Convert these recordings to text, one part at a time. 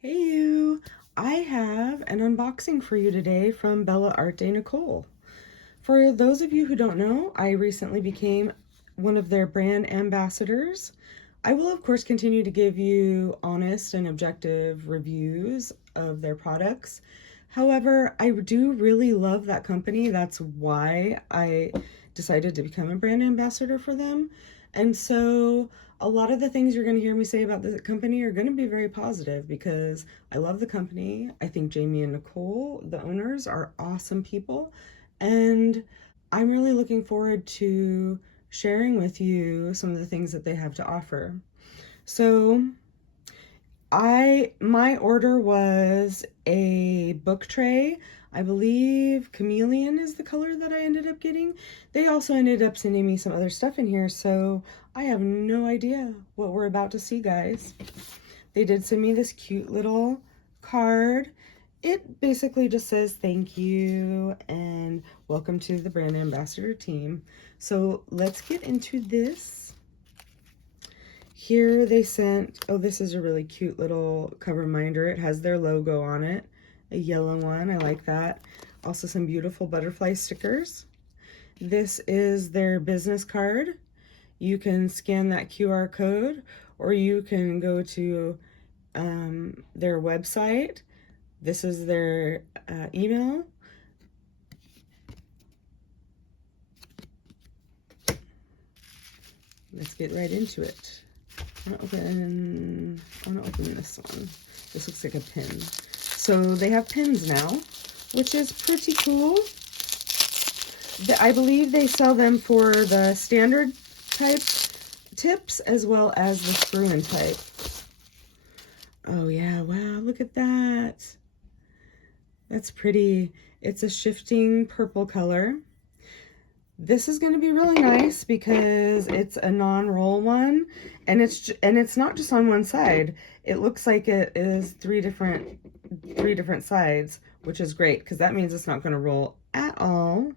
Hey you! I have an unboxing for you today from Bella Art de Nicole. For those of you who don't know, I recently became one of their brand ambassadors. I will of course continue to give you honest and objective reviews of their products. However, I do really love that company. That's why I decided to become a brand ambassador for them. And so a lot of the things you're going to hear me say about the company are going to be very positive because I love the company. I think Jamie and Nicole, the owners, are awesome people. And I'm really looking forward to sharing with you some of the things that they have to offer. So my order was a book tray. I believe chameleon is the color that I ended up getting. They also ended up sending me some other stuff in here, so I have no idea what we're about to see, guys. They did send me this cute little card. It basically just says thank you and welcome to the brand ambassador team. So let's get into this. Here they sent, oh, this is a really cute little cover reminder. It has their logo on it, a yellow one. I like that. Also some beautiful butterfly stickers. This is their business card. You can scan that QR code or you can go to their website. This is their email. Let's get right into it. I want to open this one. This looks like a pin. So they have pins now, which is pretty cool. I believe they sell them for the standard type tips as well as the screw-in type. Oh yeah, wow, look at that. That's pretty. It's a shifting purple color. This is going to be really nice because it's a non-roll one, and it's not just on one side. It looks like it is three different sides, which is great because that means it's not going to roll at all.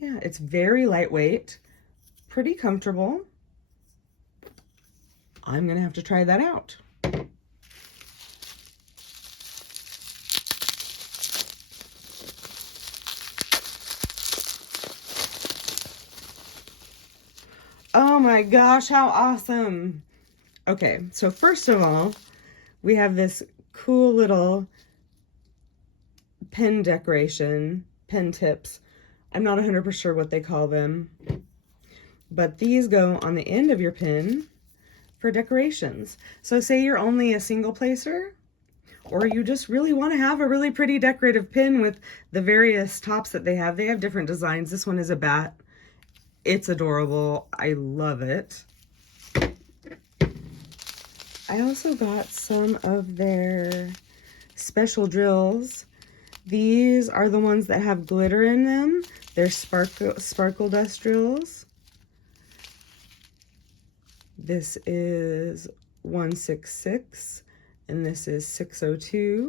Yeah, it's very lightweight, pretty comfortable. I'm going to have to try that out. Oh my gosh, how awesome. Okay, so first of all, we have this cool little pen decoration, pen tips. I'm not 100% sure what they call them, but these go on the end of your pen for decorations. So say you're only a single placer, or you just really want to have a really pretty decorative pin with the various tops that they have. They have different designs. This one is a bat. It's adorable. I love it. I also got some of their special drills. These are the ones that have glitter in them. They're sparkle dust drills. This is 166 and this is 602.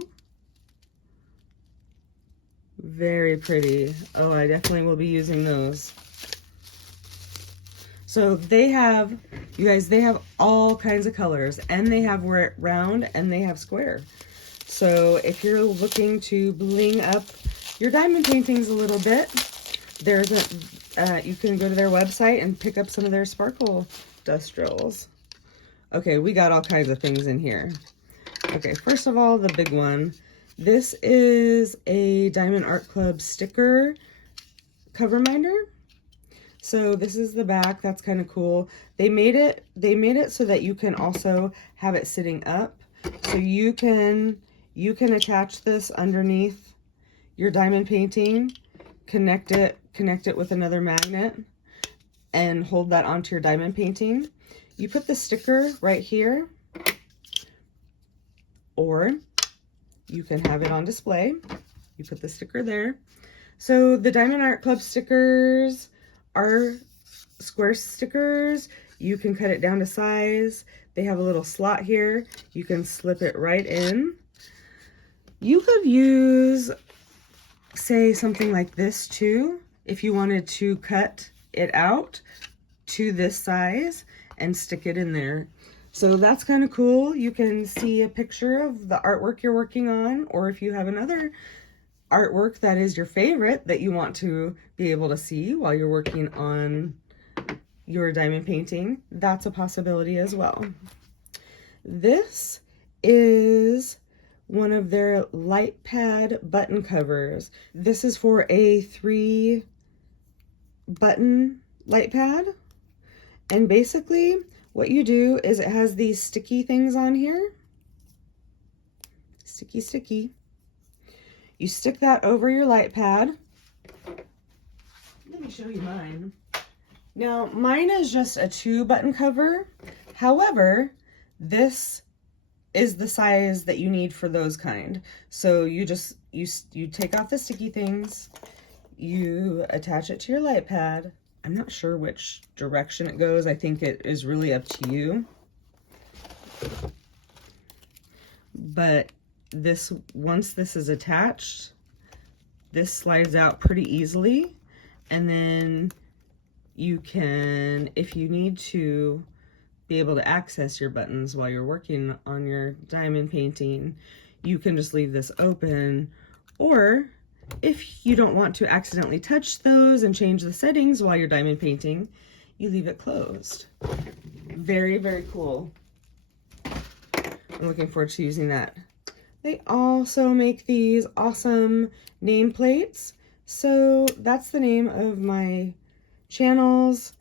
Very pretty. Oh, I definitely will be using those. So they have, you guys, they have all kinds of colors, and they have round and they have square. So if you're looking to bling up your diamond paintings a little bit, there's you can go to their website and pick up some of their sparkle dust drills. Okay, we got all kinds of things in here. Okay, first of all, the big one. This is a Diamond Art Club sticker cover minder. So this is the back. That's kind of cool. They made it so that you can also have it sitting up. So you can attach this underneath your diamond painting, connect it with another magnet, and hold that onto your diamond painting. You put the sticker right here, or you can have it on display. You put the sticker there. So the Diamond Art Club stickers are square stickers. You can cut it down to size. They have a little slot here. You can slip it right in. You could use, say, something like this too, if you wanted to cut it out to this size and stick it in there. So that's kind of cool. You can see a picture of the artwork you're working on, or if you have another artwork that is your favorite that you want to be able to see while you're working on your diamond painting, that's a possibility as well. This is one of their light pad button covers. This is for a 3 button light pad. And basically what you do is it has these sticky things on here. Sticky. You stick that over your light pad. Let me show you mine. Now, mine is just a 2 button cover. However, this is the size that you need for those kind. So you just, you take off the sticky things, you attach it to your light pad. I'm not sure which direction it goes. I think it is really up to you. But this, once this is attached, this slides out pretty easily. And then you can, if you need to be able to access your buttons while you're working on your diamond painting, you can just leave this open. Or if you don't want to accidentally touch those and change the settings while you're diamond painting, you leave it closed. Very, very cool. I'm looking forward to using that. They also make these awesome nameplates. So that's the name of my channels.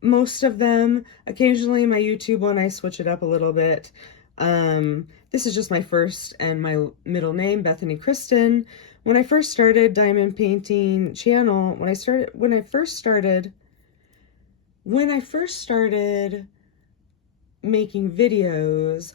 Most of them. Occasionally my YouTube one, I switch it up a little bit. This is just my first and my middle name, Bethany Kristen. When I first started diamond painting channel, when I first started making videos,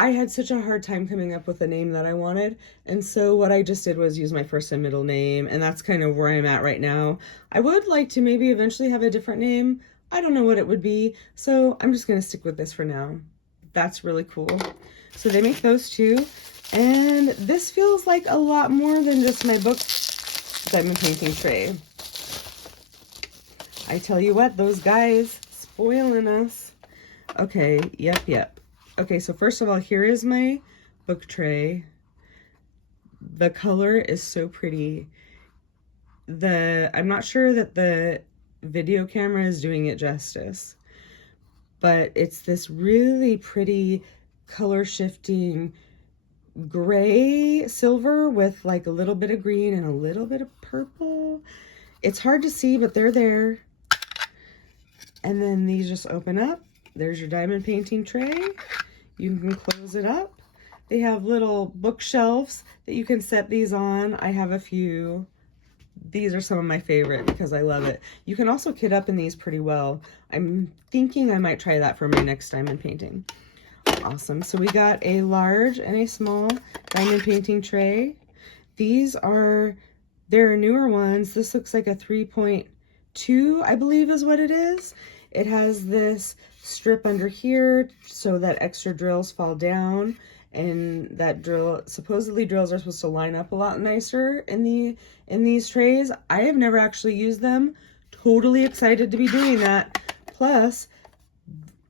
I had such a hard time coming up with a name that I wanted. And so what I just did was use my first and middle name, and that's kind of where I'm at right now. I would like to maybe eventually have a different name. I don't know what it would be, so I'm just going to stick with this for now. That's really cool. So they make those too. And this feels like a lot more than just my book diamond painting tray. I tell you what, those guys spoiling us. Okay, yep. Okay, so first of all, here is my book tray. The color is so pretty. I'm not sure that the video camera is doing it justice, but it's this really pretty color shifting gray silver with like a little bit of green and a little bit of purple. It's hard to see, but they're there. And then these just open up. There's your diamond painting tray. You can close it up. They have little bookshelves that you can set these on. I have a few. These are some of my favorite because I love it. You can also kit up in these pretty well. I'm thinking I might try that for my next diamond painting. Awesome. So we got a large and a small diamond painting tray. They're newer ones. This looks like a 3.2, I believe is what it is. It has this strip under here so that extra drills fall down, and that supposedly drills are supposed to line up a lot nicer in these trays. I have never actually used them. Totally excited to be doing that. Plus,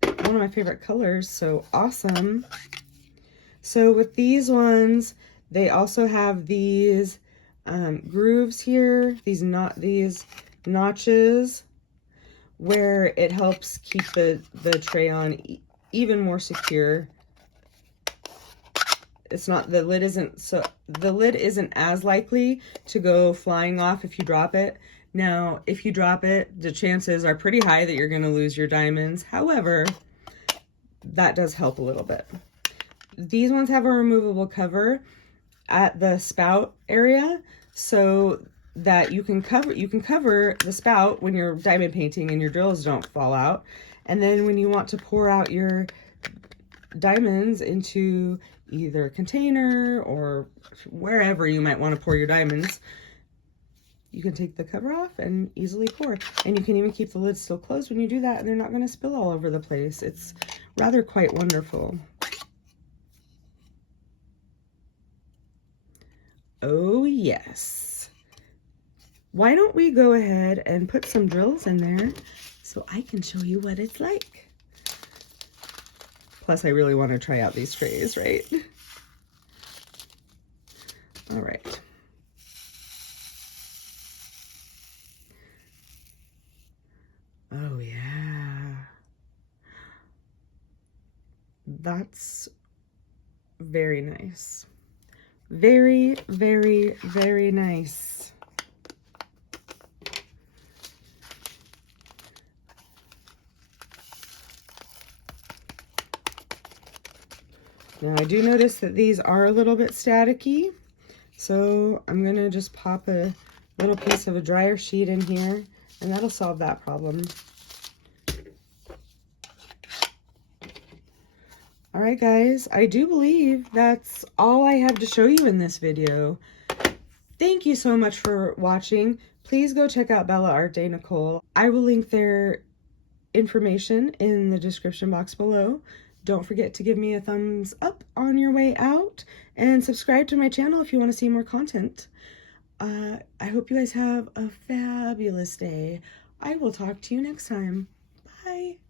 one of my favorite colors, so awesome. So with these ones, they also have these grooves here, these notches, where it helps keep the tray on even more secure. The lid isn't as likely to go flying off if you drop it. Now, if you drop it, the chances are pretty high that you're going to lose your diamonds. However, that does help a little bit. These ones have a removable cover at the spout area, so that you can cover the spout when you're diamond painting and your drills don't fall out. And then when you want to pour out your diamonds into either a container or wherever you might want to pour your diamonds, you can take the cover off and easily pour. And you can even keep the lid still closed when you do that, and they're not going to spill all over the place. It's rather quite wonderful. Oh yes. Why don't we go ahead and put some drills in there so I can show you what it's like. Plus, I really want to try out these trays, right? All right. Oh, yeah. That's very nice. Very, very, very nice. Now, I do notice that these are a little bit staticky, so I'm going to just pop a little piece of a dryer sheet in here, and that'll solve that problem. All right, guys, I do believe that's all I have to show you in this video. Thank you so much for watching. Please go check out Bella Art de Nicole. I will link their information in the description box below. Don't forget to give me a thumbs up on your way out and subscribe to my channel if you want to see more content. I hope you guys have a fabulous day. I will talk to you next time. Bye.